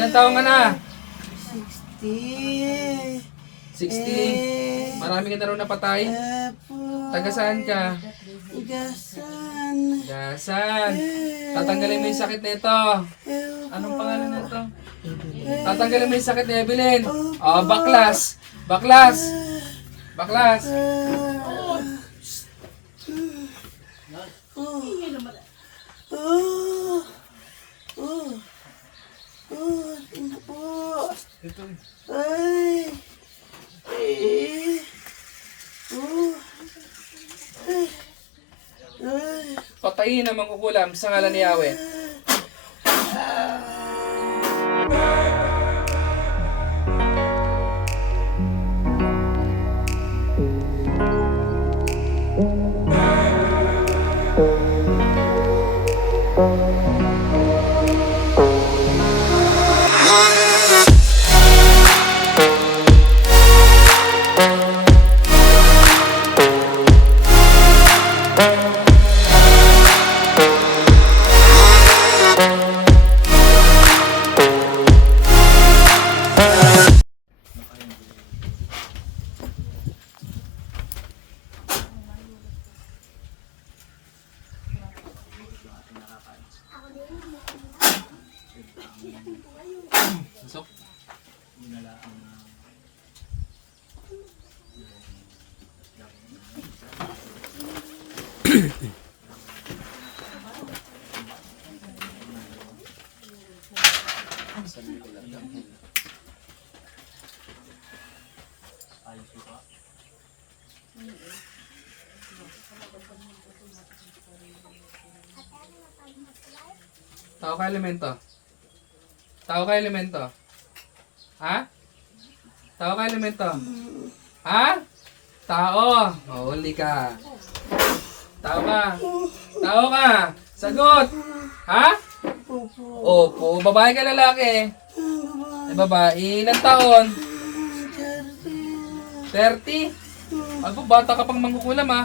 Ilang taong ka na? 60. 60? Marami ka na rin napatay? Taga saan ka? Gasan. Gasan. Tatanggalin mo yung sakit nito. Anong pangalan nito? Tatanggalin mo yung sakit ni Evelyn. Oh, baklas. Baklas. Baklas. Tingnan po. Ay. Patayin ang mangkukulam sa ngalan ni Yahweh. Pasok. Tao ka elemento. Tao ka elemento. Ha? Tao ka elemento. Ha? Tao. Mahuli ka. Tao ka. Tao ka. Sagot. Ha? Opo. Babae ka lalaki. Ay babae. Ilang taon? 30? Ay po, bata ka pang mangkukulam ha.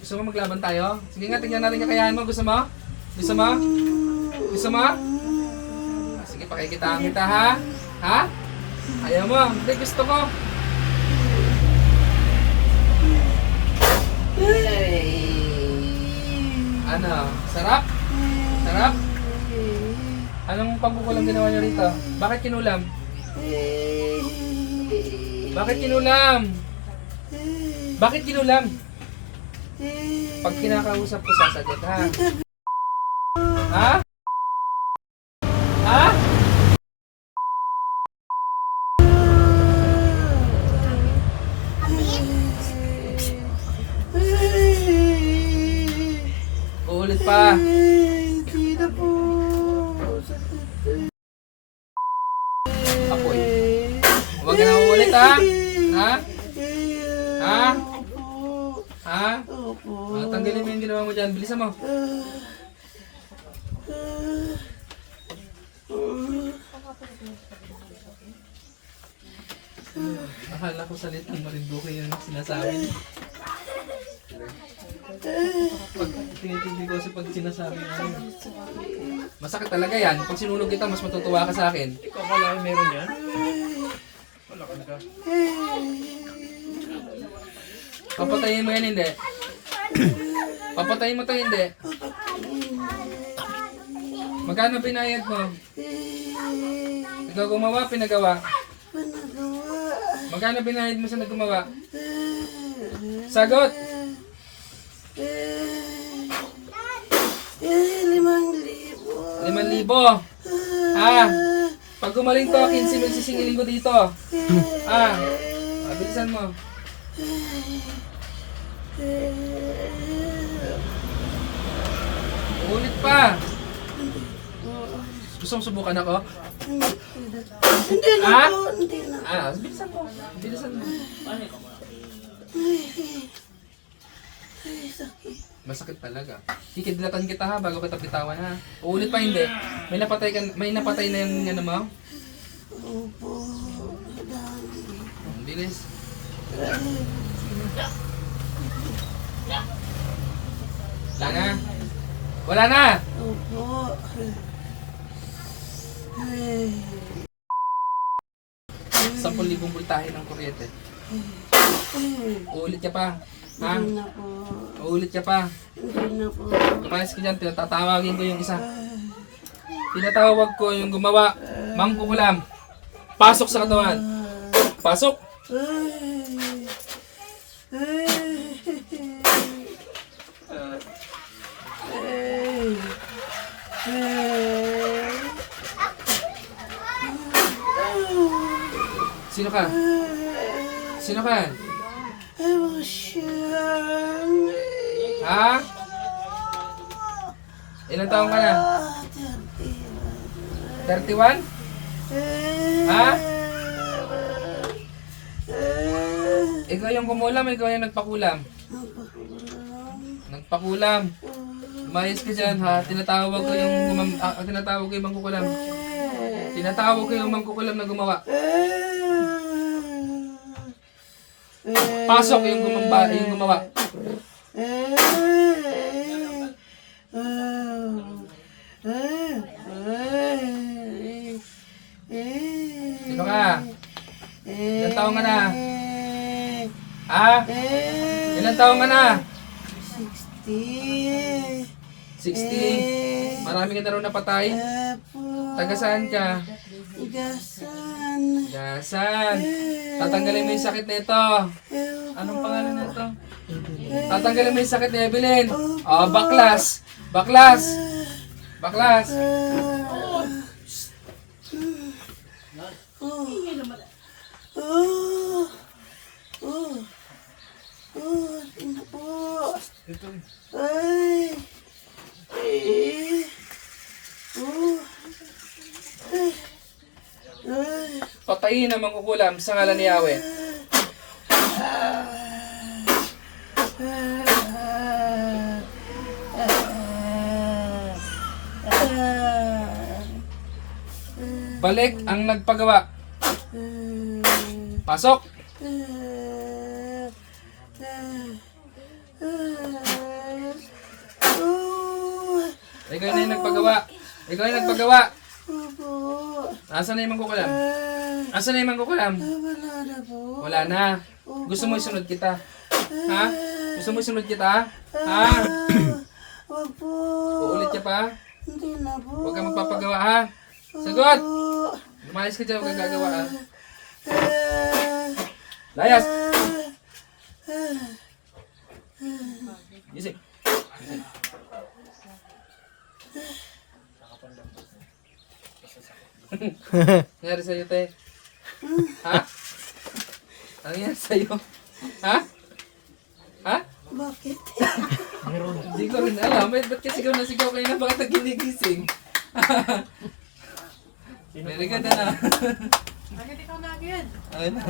Gusto mo maglaban tayo? Sige nga, tingnan natin kakayahan mo. Gusto mo? Gusto mo? Gusto mo? Sige, pakikitaan kita ha? Ha? Ayaw mo? Hindi, gusto ko. Ano? Sarap? Sarap? Anong pagkukulang ginawa niyo rito? Bakit kinulam? Bakit kinulam? Bakit kinulam? Pag kinakausap ko, sasagot ha? Ha? Ha? Uulit pa. Hindi na po. Apoy. Huwag ka na uulit ha? Ha? Ha? Ha? Tanggalin mo yung ginawa mo dyan. Bilisan mo. Akala ko salit ng Marinduque yung sinasabi. Pag tinitindi ko kasi pag sinasabi ano. Masakit talaga yan. Pag sinunog kita, mas matutuwa ka sa akin. Ikaw wala meron yan? Wala ka. Papatayin mo yan, hindi. Papatayin mo to, hindi. Magkano binayad mo? Ikaw gumawa, pinagawa? Magkano binayad mo sa naggumawa? Sagot! 5,000. Ha? Pag gumaling to, 15,000 sisingilin ko dito. Ha? Bilisan mo. Ulit pa. Gusto mong subukan ako? Hindi na Ha? po. Hindi na. Bilisan mo. Bilisan mo. Ay, sakit. Masakit talaga. Kikidlatan kita ha, bago kita bitawan ha. Uulit pa hindi. May napatay na yung ano mo? Opo. Dami. Ang bilis. Wala na. Wala na. Opo. Ay. 10,000 voltahe ng kuryente. Uulit ka pa. Ha? Hindi na po. Uulit ka pa. Hindi na po. Lumayas ka dyan, tatawagin ko yung isa. Tinatawag ko yung gumawa. Mangkukulam. Pasok sa katawan. Pasok. Sino ka? Sino ka? Emosyon. Ha? Ilang taong ka na? 31? Ha? Ikaw yung kumulam, ikaw yung nagpakulam. Nagpakulam. Umayos ka dyan ha. Tinatawag ko yung tinatawag ko yung mangkukulam. Tinatawag ko yung mangkukulam na gumawa. Pasok yung gumawa. Sino ka? Ilang taong ka na? Ha? Ilang taong ka na? 60. 60? Marami ka na rin napatay? Taga saan ka? Gasan. Gasan. Tatanggalin mo yung sakit nito. Anong pangalan nito? Tatanggalin mo yung sakit ni Evelyn. Oh, baklas. Baklas. Baklas. Tingnan po. Ay. Patayin ang mangkukulam sa ngalan ni Yahweh. Balik ang nagpagawa. Pasok. Ikaw na yung nagpagawa. Ikaw yung nagpagawa. Nasaan na yung mangkukulam? Nasaan na yung mangkukulam? Wala na po. Wala na. Gusto mo isunod kita? Ha? Gusto mo isunod kita? Ha? Wag po. Uulit ka pa? Hindi na po. Huwag ka magpapagawa ha? Sagot! Lumayas ka dyan, huwag kang gagawa ha? Layas! Gising. Gising. Nangyari sa'yo, te? Ha? Ano nangyari sa'yo? Ha? Ha? Bakit? Hindi ko rin alam. Ba't kasi ikaw nasigaw kayo na bakit naginigising? Very good na. Bakit ikaw lagi yan? Ayun na.